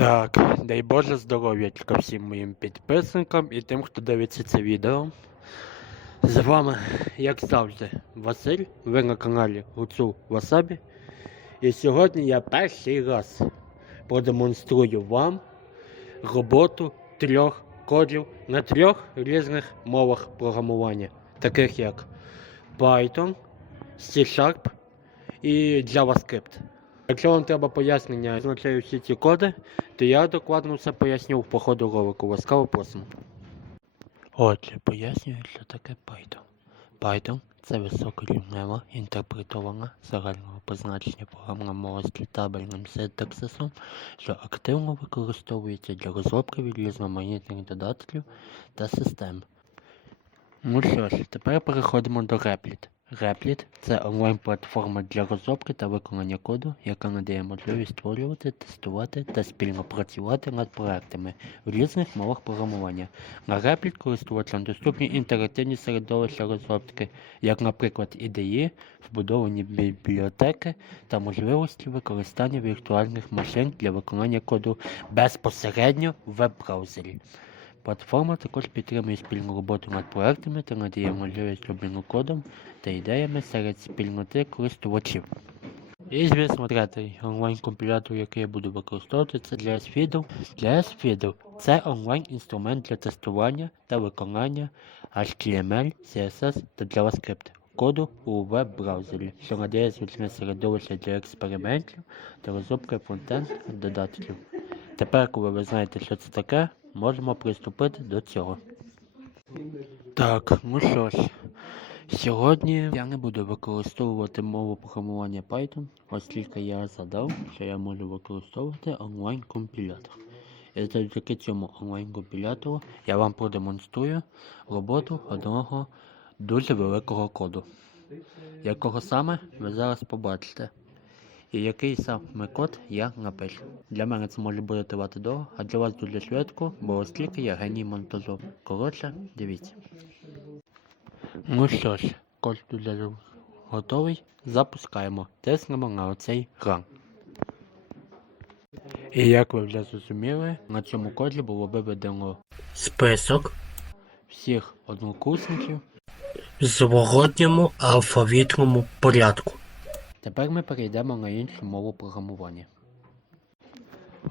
Так, дай Боже здоров'ячка всім моїм підписникам і тим, хто дивиться це відео. З вами, як завжди, Василь. Ви на каналі Гуцул Васабі. І сьогодні я перший раз продемонструю вам роботу трьох кодів на трьох різних мовах програмування, таких як Python, C-Sharp і JavaScript. Якщо вам треба пояснення, означаю всі ці коди, то я докладно все поясню по ходу ролику. Ласкаво просимо. Отже, пояснюю, що таке Python. Python це високорівнева інтерпретована загального позначення програмна мова з читабельним синтаксисом, що активно використовується для розробки від різноманітних додатків та систем. Ну що ж, тепер переходимо до Replit. Replit – це онлайн-платформа для розробки та виконання коду, яка надає можливість створювати, тестувати та спільно працювати над проектами в різних мовах програмування. На Replit користувачам доступні інтерактивні середовища розробки, як, наприклад, IDE, вбудовані бібліотеки та можливості використання віртуальних машин для виконання коду безпосередньо в веб-браузері. Платформа також підтримує спільну роботу над проектами та надає можливість обміну кодом та ідеями серед спільноти користувачів. І звісно, третій онлайн-компілятор, який я буду використовувати, це для SFID. Для SFID це онлайн-інструмент для тестування та виконання HTML, CSS та JavaScript коду у веб-браузері, що надає зручне середовище для експериментів та розробки фронтенд додатків. Тепер, коли ви знаєте, що це таке, можемо приступити до цього. Так, ну що ж, сьогодні я не буду використовувати мову програмування Python, оскільки я задав, що я можу використовувати онлайн-компілятор. І завдяки цьому онлайн-компілятору я вам продемонструю роботу одного дуже великого коду, якого саме ви зараз побачите. І який саме код я напишу. Для мене це може буде тривати довго, а для вас дуже швидко, бо оскільки я геній монтажу. Коротше, дивіться. Ну що ж, код дуже готовий. Запускаємо. Тиснемо на оцей ран. І як ви вже зрозуміли, на цьому коді було виведено Список всіх однокурсників. в зворотньому алфавітному порядку. Тепер ми перейдемо на іншу мову програмування.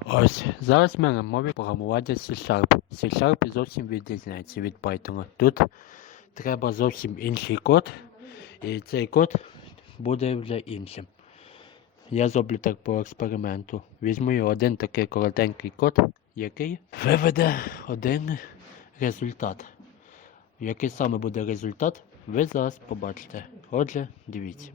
Ось, зараз ми на мові програмування C-Sharp. C-Sharp зовсім відрізняється від Python. Тут треба зовсім інший код, і цей код буде вже іншим. Я зроблю так по експерименту. Візьму один такий коротенький код, який виведе один результат. Який саме буде результат, ви зараз побачите. Отже, дивіться.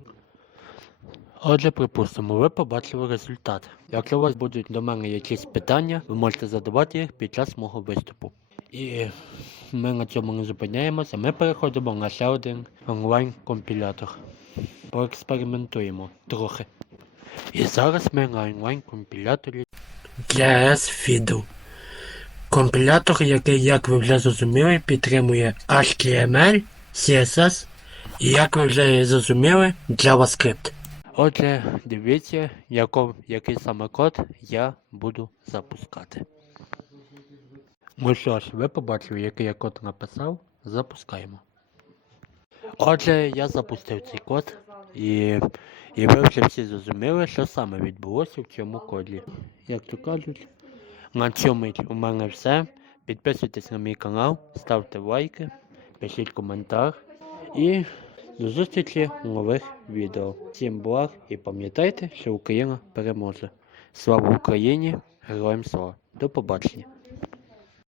Отже, припустимо, ви побачили результат. Якщо у вас будуть до мене якісь питання, ви можете задавати їх під час мого виступу. І ми на цьому не зупиняємося, ми переходимо на ще один онлайн-компілятор. Поекспериментуємо трохи. І зараз ми на онлайн-компіляторі. Для SFID. Компілятор, який, як ви вже зрозуміли, підтримує HTML, CSS і, як ви вже зрозуміли, JavaScript. Отже, дивіться, яко, який саме код я буду запускати. Ну що ж, ви побачили, який я код написав. Запускаємо. Отже, я запустив цей код і, і ви вже всі зрозуміли, що саме відбулося в цьому коді. Як то кажуть, на цьому у мене все. Підписуйтесь на мій канал, ставте лайки, пишіть коментар і до зустрічі в нових відео. Всім благ і пам'ятайте, що Україна переможе. Слава Україні! Героям слава! До побачення!